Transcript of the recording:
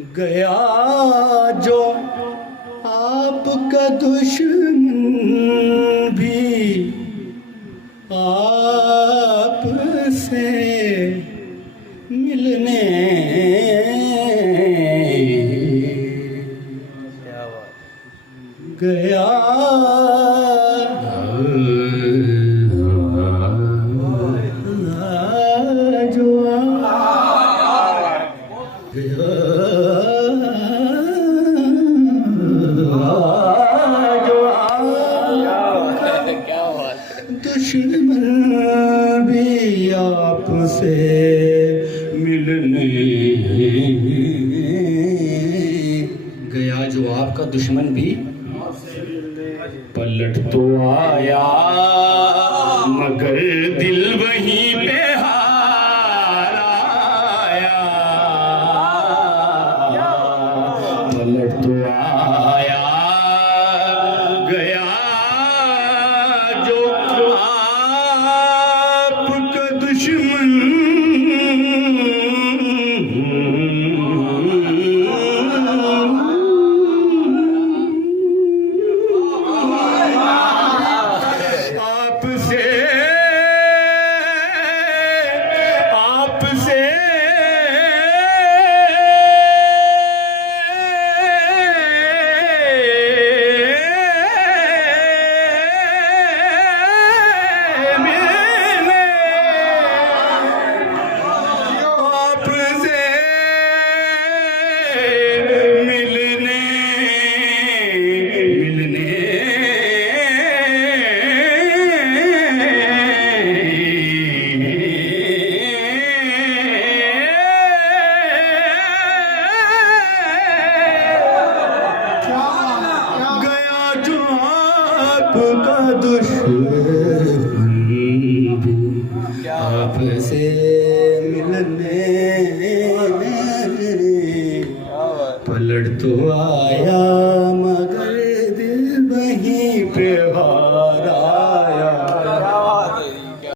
गया जो आपका दुश्मन भी आपसे मिलने गया जो दुश्मन भी आपसे मिलने गया जो आपका दुश्मन भी पलट तो आया मगर दिल वहीं पे हार आया पलट तो आया गया जो आपका दुश्मन आपका दुश्मन भी आपसे मिलने पलट तो आया